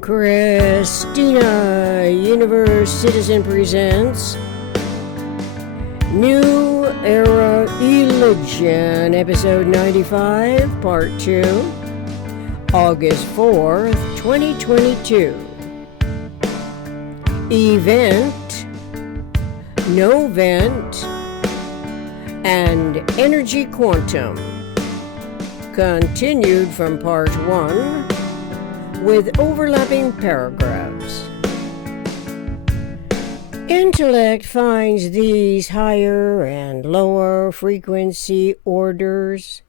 Christina Universe Citizen presents New Era Eligion, Episode 95, Part 2, August 4th, 2022. Event, Novent, and Energy Quantum. Continued from Part 1 with overlapping paragraphs. Intellect finds these higher and lower frequency orders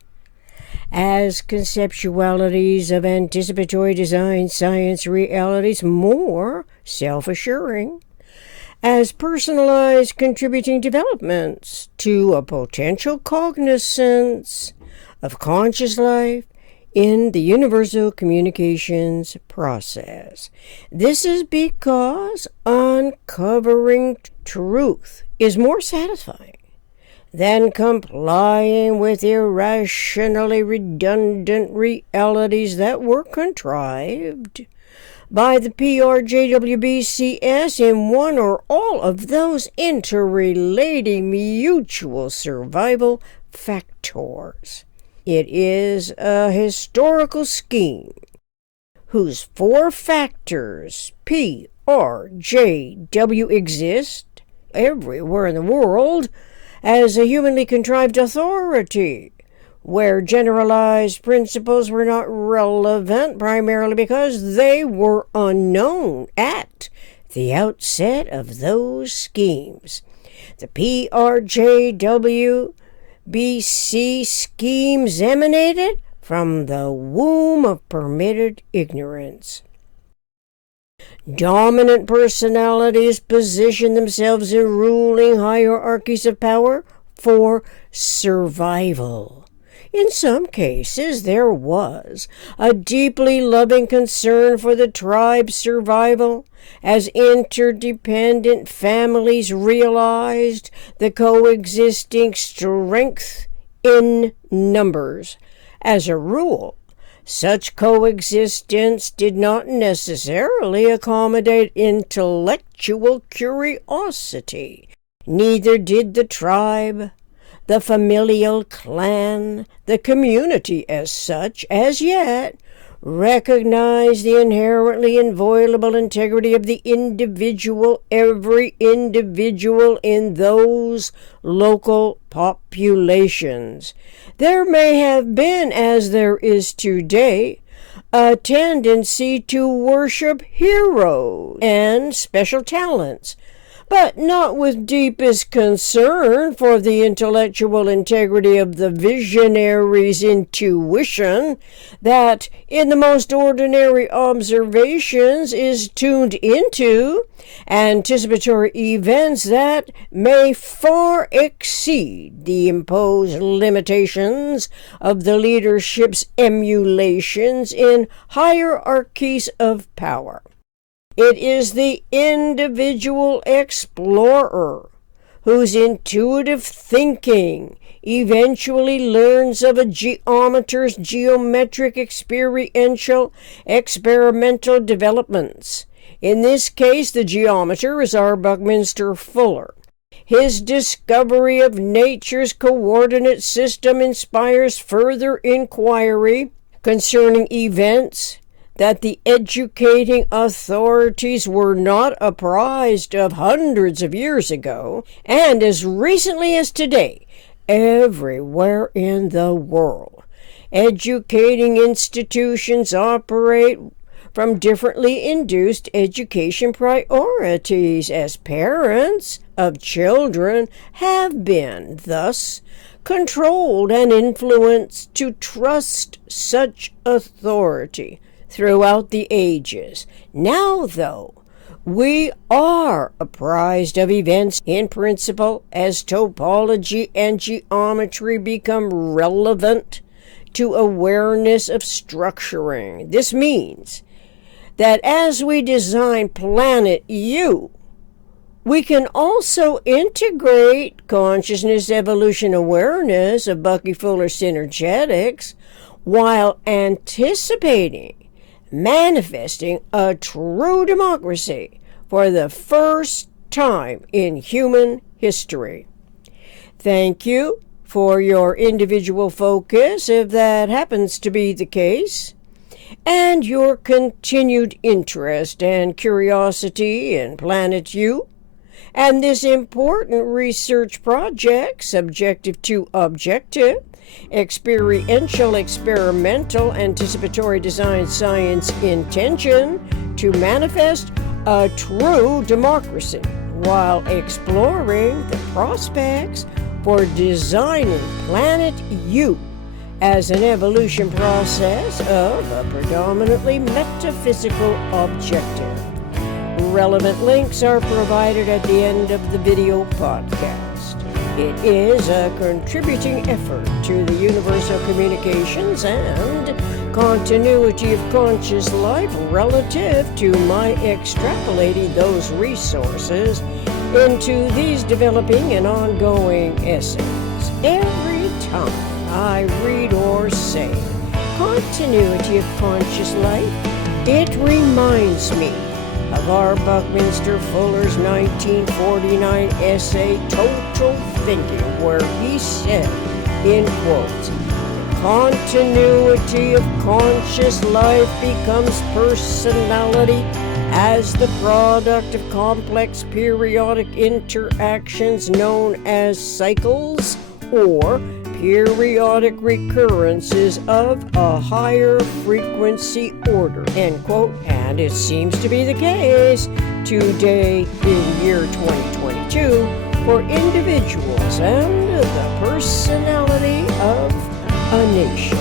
as conceptualities of anticipatory design science realities more self-assuring, as personalized contributing developments to a potential cognizance of conscious life in the universal communications process. This is because uncovering truth is more satisfying than complying with irrationally redundant realities that were contrived by the PRJWBCS in one or all of those interrelating mutual survival factors. It is a historical scheme whose four factors, P, R, J, W, exist everywhere in the world as a humanly contrived authority, where generalized principles were not relevant primarily because they were unknown at the outset of those schemes. The PRJW BC schemes emanated from the womb of permitted ignorance. Dominant personalities position themselves in ruling hierarchies of power for survival. In some cases, there was a deeply loving concern for the tribe's survival, as interdependent families realized the coexisting strength in numbers. As a rule, such coexistence did not necessarily accommodate intellectual curiosity. Neither did the tribe, the familial clan, the community as such, as yet, recognize the inherently inviolable integrity of the individual, every individual in those local populations. There may have been, as there is today, a tendency to worship heroes and special talents, but not with deepest concern for the intellectual integrity of the visionary's intuition that, in the most ordinary observations, is tuned into anticipatory events that may far exceed the imposed limitations of the leadership's emulations in hierarchies of power. It is the individual explorer whose intuitive thinking eventually learns of a geometer's geometric experiential-experimental developments. In this case, the geometer is our Buckminster Fuller. His discovery of nature's coordinate system inspires further inquiry concerning events that the educating authorities were not apprised of hundreds of years ago, and as recently as today, everywhere in the world. Educating institutions operate from differently induced education priorities, as parents of children have been, thus, controlled and influenced to trust such authority throughout the ages. Now, though, we are apprised of events in principle as topology and geometry become relevant to awareness of structuring. This means that as we design Planet U, we can also integrate consciousness evolution awareness of Bucky Fuller Synergetics while anticipating manifesting a true democracy for the first time in human history. Thank you for your individual focus, if that happens to be the case, and your continued interest and curiosity in Planet U and this important research project, subjective to objective, experiential-experimental anticipatory design science intention to manifest a true democracy while exploring the prospects for designing Planet U as an evolution process of a predominantly metaphysical objective. Relevant links are provided at the end of the video podcast. It is a contributing effort to the universal communications and continuity of conscious life relative to my extrapolating those resources into these developing and ongoing essays. Every time I read or say continuity of conscious life, it reminds me of our Buckminster Fuller's 1949 essay, Total Thinking, where he said, in quotes, continuity of conscious life becomes personality as the product of complex periodic interactions known as cycles or periodic recurrences of a higher frequency order, end quote. And it seems to be the case today in year 2022 for individuals and the personality of a nation.